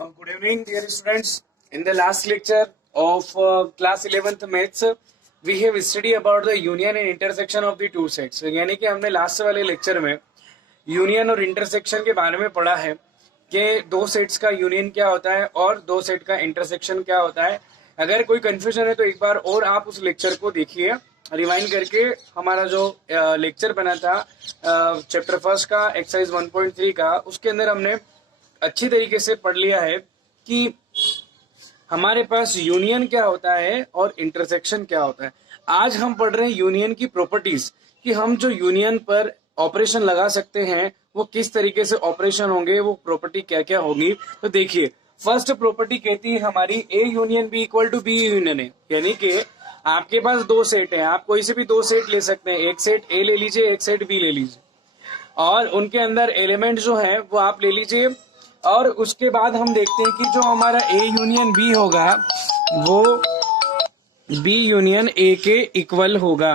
Good evening, dear students. In the last lecture of class 11th maths, we have studied about the union and intersection of the two sets. यानी कि हमने last वाले lecture में union और intersection के बारे में पढ़ा है कि दो सेट्स का यूनियन क्या होता है और दो सेट का इंटरसेक्शन क्या होता है. अगर कोई कंफ्यूजन है तो एक बार और आप उस लेक्चर को देखिए रिवाइंड करके. हमारा जो लेक्चर बना था चैप्टर फर्स्ट का एक्सरसाइज 1.3 का, उसके अंदर हमने अच्छी तरीके से पढ़ लिया है कि हमारे पास यूनियन क्या होता है और इंटरसेक्शन क्या होता है. आज हम पढ़ रहे हैं यूनियन की प्रॉपर्टीज, कि हम जो यूनियन पर ऑपरेशन लगा सकते हैं वो किस तरीके से ऑपरेशन होंगे, वो प्रॉपर्टी क्या क्या होगी. तो देखिए, फर्स्ट प्रॉपर्टी कहती है हमारी A union B equal to B union है. यानी कि आपके पास दो सेट है, आप कोई से भी दो सेट ले सकते हैं. एक सेट ए ले लीजिए, एक सेट बी ले लीजिए, और उनके अंदर एलिमेंट जो है वो आप ले लीजिए. और उसके बाद हम देखते हैं कि जो हमारा ए यूनियन बी होगा वो बी यूनियन ए के इक्वल होगा.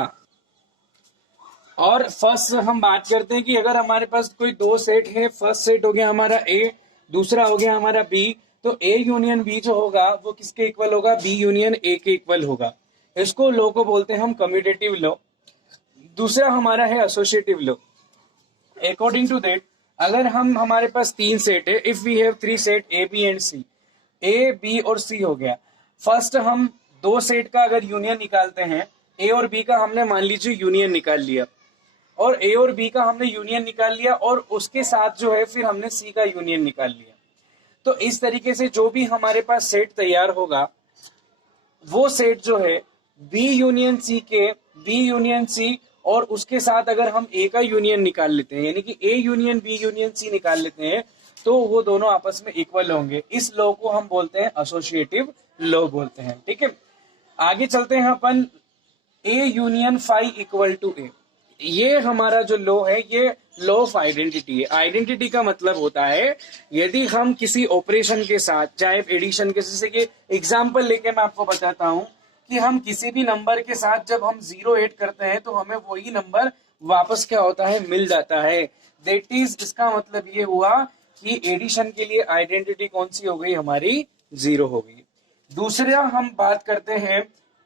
और फर्स्ट हम बात करते हैं कि अगर हमारे पास कोई दो सेट है, फर्स्ट सेट हो गया हमारा ए, दूसरा हो गया हमारा बी, तो ए यूनियन बी जो होगा वो किसके इक्वल होगा, बी यूनियन ए के इक्वल होगा. इसको लॉ को बोलते हैं हम कम्यूटेटिव लॉ. दूसरा हमारा है associative law. According to that, अगर हमारे पास तीन सेट है, if we have three set A B and C, A B और सी हो गया. फर्स्ट हम दो सेट का अगर यूनियन निकालते हैं, ए और बी का हमने मान लीजिए यूनियन निकाल लिया, और ए और बी का हमने यूनियन निकाल लिया, और उसके साथ जो है फिर हमने सी का यूनियन निकाल लिया. तो इस तरीके से जो भी हमारे पास सेट तैयार होगा वो सेट जो है बी यूनियन सी के बी यूनियन सी, और उसके साथ अगर हम ए का यूनियन निकाल लेते हैं, यानी कि A union B union C निकाल लेते हैं, तो वो दोनों आपस में इक्वल होंगे. इस लॉ को हम बोलते हैं एसोसिएटिव लॉ बोलते हैं. ठीक है, आगे चलते हैं अपन. A union phi equal to A, ये हमारा जो लॉ है ये लॉ ऑफ आइडेंटिटी है. आइडेंटिटी का मतलब होता है यदि हम किसी ऑपरेशन के साथ, चाहे एडिशन के, जैसे कि एग्जाम्पल लेके मैं आपको बताता हूं कि हम किसी भी नंबर के साथ जब हम 0 ऐड करते हैं तो हमें वही नंबर वापस क्या होता है, मिल जाता है. दैट इज, इसका मतलब ये हुआ कि एडिशन के लिए आइडेंटिटी कौन सी हो गई, हमारी 0 हो गई. दूसरा हम बात करते हैं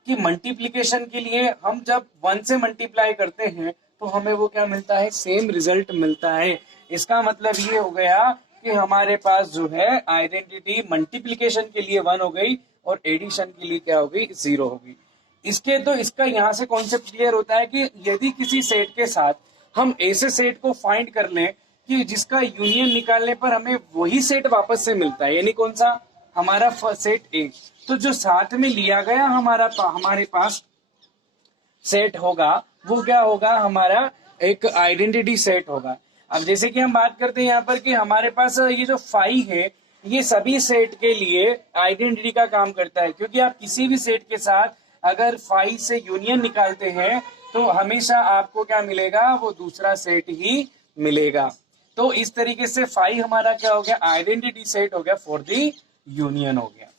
कि मल्टीप्लीकेशन के लिए हम जब 1 से मल्टीप्लाई करते हैं तो हमें वो क्या मिलता है, सेम रिजल्ट मिलता है. इसका मतलब ये हो गया कि हमारे पास जो है आइडेंटिटी मल्टीप्लीकेशन के लिए 1 हो गई और एडिशन के लिए क्या हो गई, 0 हो गई. इसका यहाँ से कॉन्सेप्ट क्लियर होता है कि यदि किसी सेट के साथ हम ऐसे सेट को फाइंड कर लें कि जिसका यूनियन निकालने पर हमें वही सेट वापस से मिलता है, यानी कौन सा, हमारा सेट ए, तो जो साथ में लिया गया हमारे पास सेट होगा वो क्या होगा, हमारा एक आइडेंटिटी सेट होगा. अब जैसे कि हम बात करते हैं यहाँ पर कि हमारे पास ये जो फाई है ये सभी सेट के लिए आइडेंटिटी का काम करता है, क्योंकि आप किसी भी सेट के साथ अगर फाई से यूनियन निकालते हैं तो हमेशा आपको क्या मिलेगा, वो दूसरा सेट ही मिलेगा. तो इस तरीके से फाई हमारा क्या हो गया, आइडेंटिटी सेट हो गया फॉर द यूनियन हो गया.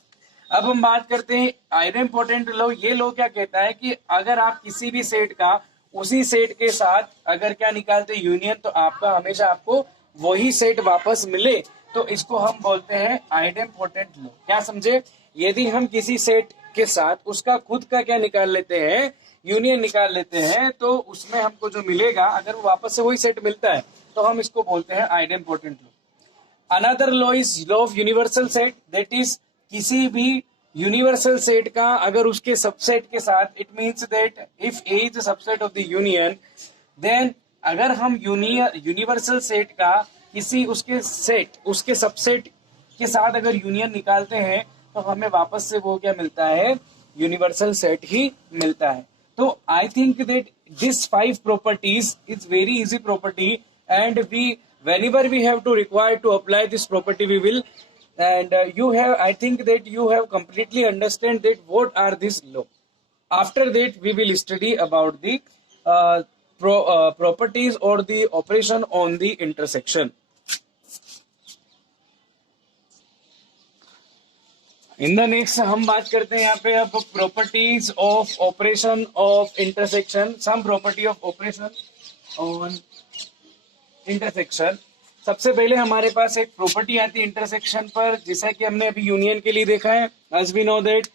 अब हम बात करते हैं आइडेंपोटेंट लॉ. ये लॉ क्या कहता है कि अगर आप किसी भी सेट का उसी सेट के साथ अगर क्या निकालते हैं, यूनियन, तो आपका हमेशा आपको वही सेट वापस मिले, तो इसको हम बोलते हैं आइडेंपोटेंट लॉ. क्या समझे, यदि हम किसी सेट के साथ उसका खुद का क्या निकाल लेते हैं, यूनियन निकाल लेते हैं, तो उसमें हमको जो मिलेगा, अगर वो वापस से वही सेट मिलता है तो हम इसको बोलते हैं idempotent law. Another law is law of universal set. That is, किसी भी यूनिवर्सल सेट का अगर उसके सबसेट के साथ, it means that if A is subset of the union, then अगर हम यूनिवर्सल सेट का किसी उसके सबसेट के साथ अगर यूनियन निकालते हैं तो हमें वापस से वो क्या मिलता है, यूनिवर्सल सेट ही मिलता है. तो I think that this 5 properties is very easy property, and we whenever we have to require to apply this property we will. And I think that you have completely understand that what are these law. After that we will study about the properties or the operation on the intersection. In the next हम बात करते हैं यहाँ पे अब properties of operation of intersection. Some property of operation on intersection. सबसे पहले हमारे पास एक प्रॉपर्टी आती है इंटरसेक्शन पर, जैसा कि हमने अभी यूनियन के लिए देखा है। एज वी नो दैट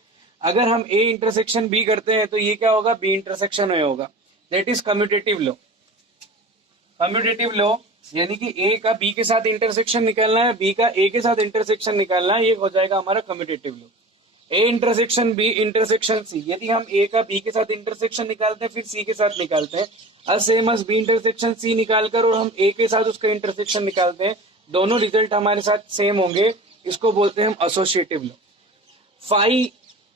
अगर हम ए इंटरसेक्शन बी करते हैं तो ये क्या होगा, बी इंटरसेक्शन ए होगा। That is commutative law. Commutative law यानी कि ए का बी के साथ इंटरसेक्शन निकालना है, बी का ए के साथ इंटरसेक्शन निकालना है, ये हो जाएगा हमारा commutative law. A intersection B intersection C, यदि हम ए का बी के साथ इंटरसेक्शन निकालते हैं फिर सी के साथ निकालते हैं, same as B intersection C निकालकर और हम ए के साथ उसका इंटरसेक्शन निकालते हैं, दोनों रिजल्ट हमारे साथ सेम होंगे, इसको बोलते हैं हम associative law. Phi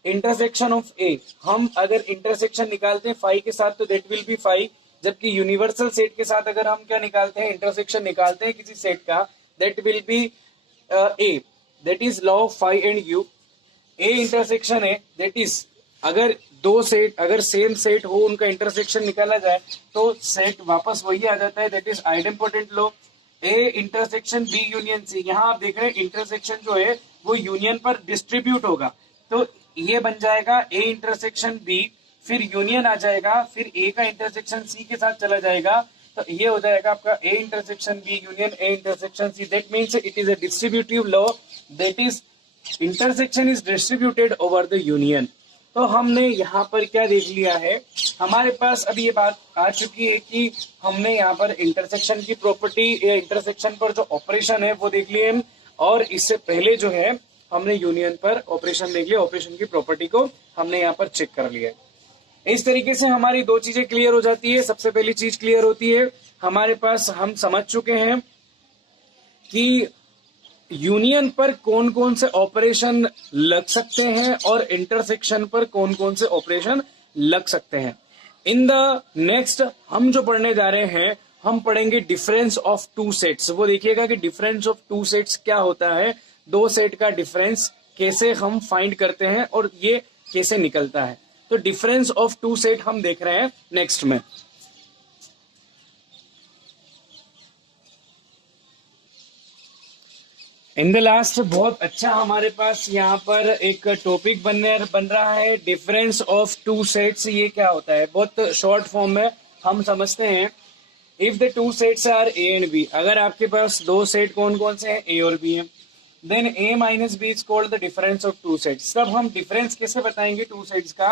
intersection of A, हम अगर इंटरसेक्शन निकालते हैं फाई के साथ तो दैट विल बी फाई, जबकि यूनिवर्सल सेट के साथ अगर हम क्या निकालते हैं, इंटरसेक्शन निकालते हैं किसी सेट का, that will be A. That is law of phi and U. A intersection है, दैट इज अगर दो सेट अगर सेम सेट हो उनका इंटरसेक्शन निकाला जाए तो सेट वापस वही आ जाता है, that is idempotent law. A intersection B union C, यहाँ आप देख रहे हैं इंटरसेक्शन जो है वो यूनियन पर डिस्ट्रीब्यूट होगा, तो ये बन जाएगा ए इंटरसेक्शन बी, फिर यूनियन आ जाएगा, फिर ए का इंटरसेक्शन सी के साथ चला जाएगा, तो ये हो जाएगा आपका A intersection B union A intersection C. That means it is a distributive law, that is intersection is distributed over the union. तो हमने यहाँ पर क्या देख लिया है, हमारे पास अभी ये बात आ चुकी है कि हमने यहाँ पर इंटरसेक्शन की प्रॉपर्टी या इंटरसेक्शन पर जो ऑपरेशन है वो देख लिए, और इससे पहले जो है हमने यूनियन पर ऑपरेशन देख लिया, ऑपरेशन की प्रॉपर्टी को हमने यहाँ पर चेक कर लिया। इस तरीके से हमारी दो चीजें क्लियर हो जाती है। सबसे पहली चीज क्लियर होती है, हमारे पास हम समझ चुके हैं कि यूनियन पर कौन कौन से ऑपरेशन लग सकते हैं और इंटरसेक्शन पर कौन कौन से ऑपरेशन लग सकते हैं। इन द नेक्स्ट हम जो पढ़ने जा रहे हैं, हम पढ़ेंगे डिफरेंस ऑफ टू सेट्स। वो देखिएगा कि डिफरेंस ऑफ टू सेट्स क्या होता है, दो सेट का डिफरेंस कैसे हम फाइंड करते हैं और ये कैसे निकलता है। तो डिफरेंस ऑफ टू सेट हम देख रहे हैं नेक्स्ट में। इन द लास्ट बहुत अच्छा हमारे पास यहाँ पर एक टॉपिक बन रहा है, डिफरेंस ऑफ टू सेट्स। ये क्या होता है, बहुत शॉर्ट फॉर्म में हम समझते हैं। If the two sets are A and B, अगर आपके पास दो सेट कौन कौन से हैं, ए और बी हैं, then A minus B is called the difference of two sets. तब हम डिफरेंस कैसे बताएंगे टू सेट्स का,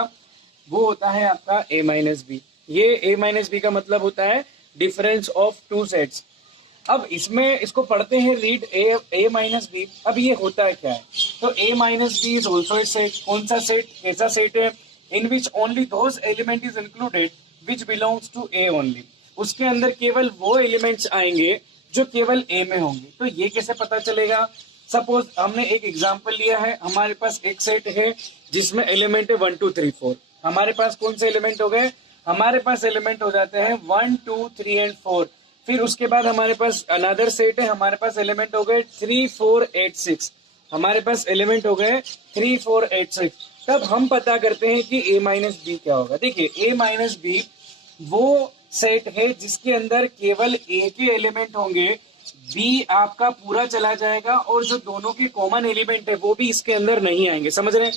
वो होता है आपका ए माइनस बी। ये ए माइनस बी का मतलब होता है डिफरेंस ऑफ टू सेट्स। अब इसमें इसको पढ़ते हैं, रीड ए माइनस बी। अब ये होता है क्या है, तो A minus B is also a set. कौन सा सेट, कैसा सेट है, in which only those element is included which belongs to A only. उसके अंदर केवल वो एलिमेंट्स आएंगे जो केवल ए में होंगे। तो ये कैसे पता चलेगा, सपोज हमने एक एग्जांपल लिया है, हमारे पास एक सेट है जिसमें एलिमेंट है 1 2 3 4। हमारे पास कौन से एलिमेंट हो गए, हमारे पास एलिमेंट हो जाते हैं 1 2 3 एंड 4। फिर उसके बाद हमारे पास अनदर सेट है, हमारे पास एलिमेंट हो गए 3 4 8 6। हमारे पास एलिमेंट हो गए 3 4 8 6। तब हम पता करते हैं कि a माइनस बी क्या होगा। देखिए a माइनस बी वो सेट है जिसके अंदर केवल a के एलिमेंट होंगे, b आपका पूरा चला जाएगा और जो दोनों के कॉमन एलिमेंट है वो भी इसके अंदर नहीं आएंगे। समझ रहे हैं,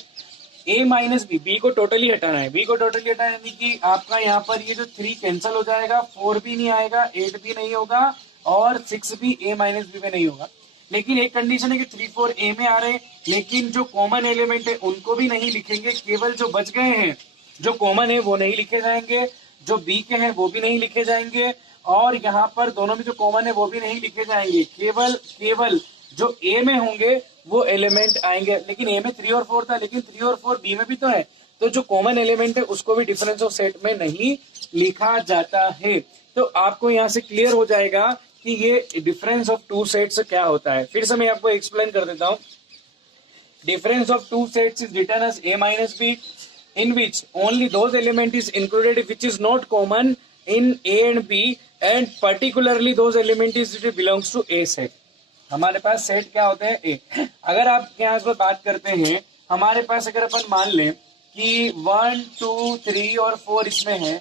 a माइनस बी को टोटली हटाना है, b को टोटली हटाना यानी कि आपका यहाँ पर ये जो 3 कैंसिल हो जाएगा, 4 भी नहीं आएगा, 8 भी नहीं होगा और 6 भी a माइनस बी में नहीं होगा। लेकिन एक कंडीशन है कि 3 4 a में आ रहे हैं, लेकिन जो कॉमन एलिमेंट है उनको भी नहीं लिखेंगे, केवल जो बच गए हैं जो कॉमन है वो नहीं लिखे जाएंगे, जो b के हैं वो भी नहीं लिखे जाएंगे, और यहाँ पर दोनों में जो कॉमन है वो भी नहीं लिखे जाएंगे। केवल जो a में होंगे वो एलिमेंट आएंगे। लेकिन a में 3 और 4 था, लेकिन 3 और 4 b में भी तो है, तो जो कॉमन एलिमेंट है उसको भी डिफरेंस ऑफ सेट में नहीं लिखा जाता है। तो आपको यहाँ से क्लियर हो जाएगा कि ये डिफरेंस ऑफ टू सेट्स क्या होता है। फिर से मैं आपको एक्सप्लेन कर देता हूँ। Difference of two sets is written as a minus B in which only those element is included which is not common in A and B and particularly those element is it belongs to A set। हमारे पास set क्या होते हैं, A। अगर आप यहाँ पर बात करते हैं, हमारे पास अगर अपन मान लें कि 1 2 3 और 4 इसमें है,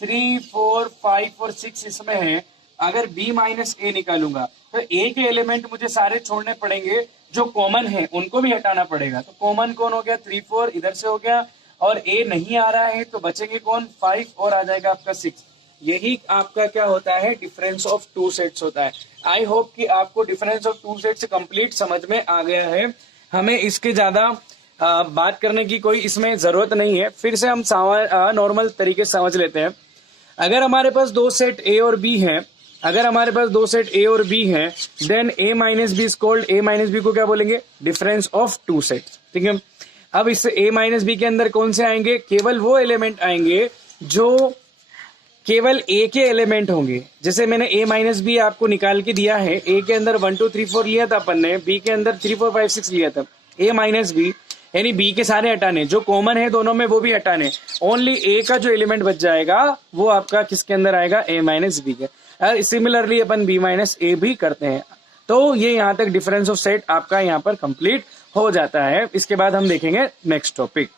3 4 5 और 6 इसमें है, अगर B माइनस A निकालूंगा तो A के एलिमेंट मुझे सारे छोड़ने पड़ेंगे, जो कॉमन है उनको भी हटाना पड़ेगा। तो कॉमन कौन हो गया, 3 4 इधर से हो गया, और a नहीं आ रहा है तो बचेंगे कौन, 5 और आ जाएगा आपका 6। यही आपका क्या होता है, डिफरेंस ऑफ टू सेट्स होता है। आई होप कि आपको difference of two sets complete समझ में आ गया है। हमें इसके ज्यादा बात करने की कोई इसमें जरूरत नहीं है। फिर से हम नॉर्मल तरीके से समझ लेते हैं। अगर हमारे पास दो सेट ए और बी हैं, अगर हमारे पास दो सेट ए और बी हैं, then A minus B is called, A minus B को क्या बोलेंगे, डिफरेंस ऑफ टू सेट्स। ठीक है, अब इस ए माइनस बी के अंदर कौन से आएंगे, केवल वो एलिमेंट आएंगे जो केवल ए के एलिमेंट होंगे। जैसे मैंने ए माइनस बी आपको निकाल के दिया है, ए के अंदर 1 2 3 4 लिया था अपन ने, बी के अंदर 3 4 5 6 लिया था। ए माइनस बी यानी बी के सारे हटाने, जो कॉमन है दोनों में वो भी हटाने, ओनली ए का जो एलिमेंट बच जाएगा वो आपका किसके अंदर आएगा, ए माइनस बी के। सिमिलरली अपन बी माइनस ए भी करते हैं। तो ये यहाँ तक डिफरेंस ऑफ सेट आपका यहाँ पर कंप्लीट हो जाता है। इसके बाद हम देखेंगे नेक्स्ट टॉपिक।